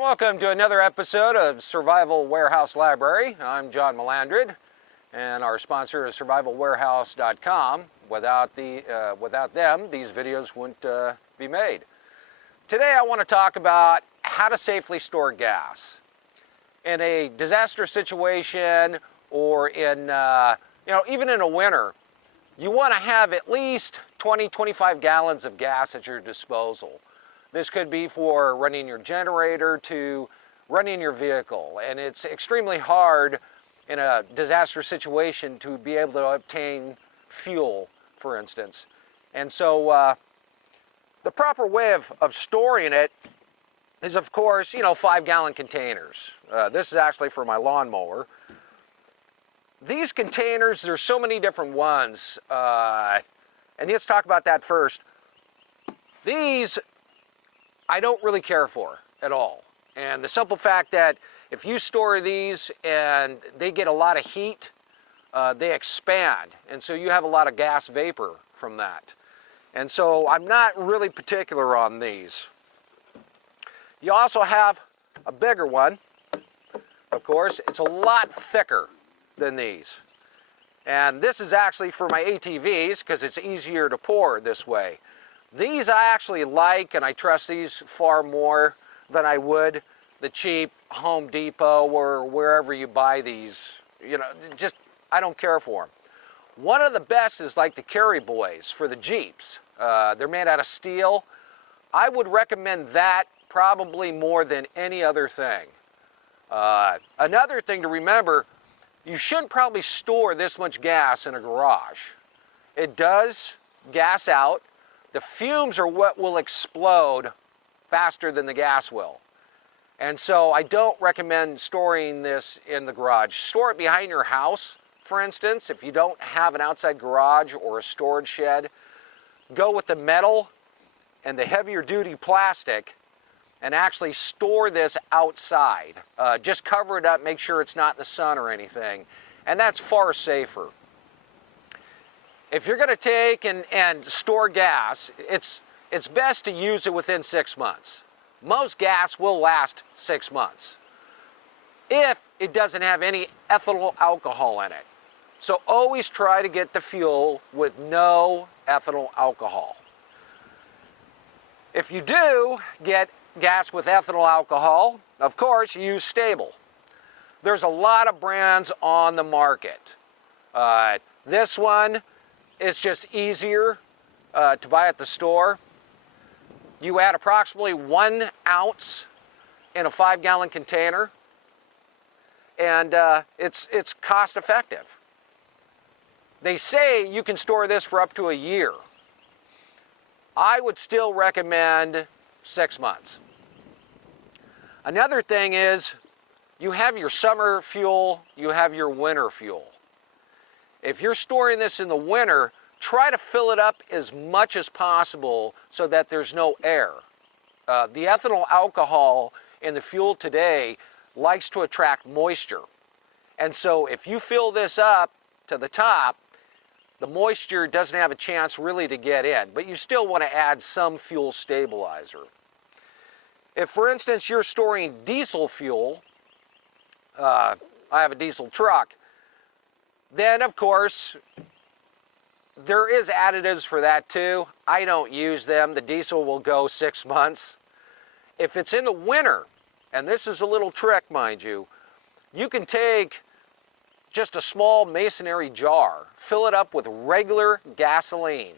and welcome to another episode of Survival Warehouse Library. I'm John Melandrid, and our sponsor is survivalwarehouse.com. Without them, these videos wouldn't be made. Today I want to talk about how to safely store gas. In a disaster situation or in, even in a winter, you want to have at least 20-25 gallons of gas at your disposal. This could be for running your generator to running your vehicle, and it's extremely hard in a disaster situation to be able to obtain fuel, for instance. And so the proper way of storing it is, of course, 5-gallon containers. This is actually for my lawnmower. These containers, there's so many different ones, and let's talk about that first. These I don't really care for at all. And the simple fact that if you store these and they get a lot of heat, they expand. And so you have a lot of gas vapor from that. And so I'm not really particular on these. You also have a bigger one, of course. It's a lot thicker than these. And this is actually for my ATVs because it's easier to pour this way. These I actually like, and I trust these far more than I would the cheap Home Depot or wherever you buy these. I don't care for them. One of the best is like the Carry Boys for the Jeeps. They're made out of steel. I would recommend that probably more than any other thing. Another thing to remember, you shouldn't probably store this much gas in a garage. It does gas out. The fumes are what will explode faster than the gas will. And so I don't recommend storing this in the garage. Store it behind your house, for instance, if you don't have an outside garage or a storage shed. Go with the metal and the heavier duty plastic and actually store this outside. Just cover it up, make sure it's not in the sun or anything. And that's far safer. If you're going to take and store gas, it's best to use it within 6 months. Most gas will last 6 months if it doesn't have any ethyl alcohol in it. So always try to get the fuel with no ethyl alcohol. If you do get gas with ethyl alcohol, of course, use Sta-Bil. There's a lot of brands on the market. This one, it's just easier to buy at the store. You add approximately 1 ounce in a 5-gallon container, and it's cost effective. They say you can store this for up to a year. I would still recommend 6 months. Another thing is, you have your summer fuel, you have your winter fuel. If you're storing this in the winter, try to fill it up as much as possible so that there's no air. The ethyl alcohol in the fuel today likes to attract moisture. And so if you fill this up to the top, the moisture doesn't have a chance really to get in, but you still want to add some fuel stabilizer. If, for instance, you're storing diesel fuel, I have a diesel truck, then, of course, there is additives for that too. I don't use them. The diesel will go 6 months. If it's in the winter, and this is a little trick, mind you, you can take just a small masonry jar, fill it up with regular gasoline,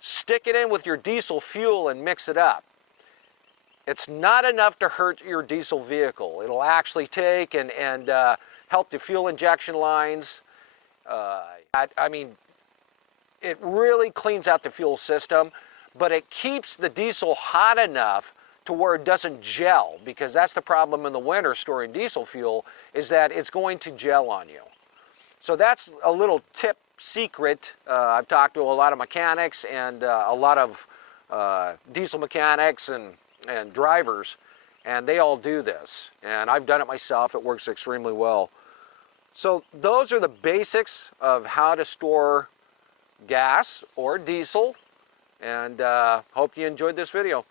stick it in with your diesel fuel and mix it up. It's not enough to hurt your diesel vehicle. It'll actually take and help the fuel injection lines. It really cleans out the fuel system, but it keeps the diesel hot enough to where it doesn't gel, because that's the problem in the winter storing diesel fuel, is that it's going to gel on you. So that's a little tip secret. I've talked to a lot of mechanics and a lot of diesel mechanics and drivers, and they all do this. And I've done it myself. It works extremely well. So those are the basics of how to store gas or diesel, and hope you enjoyed this video.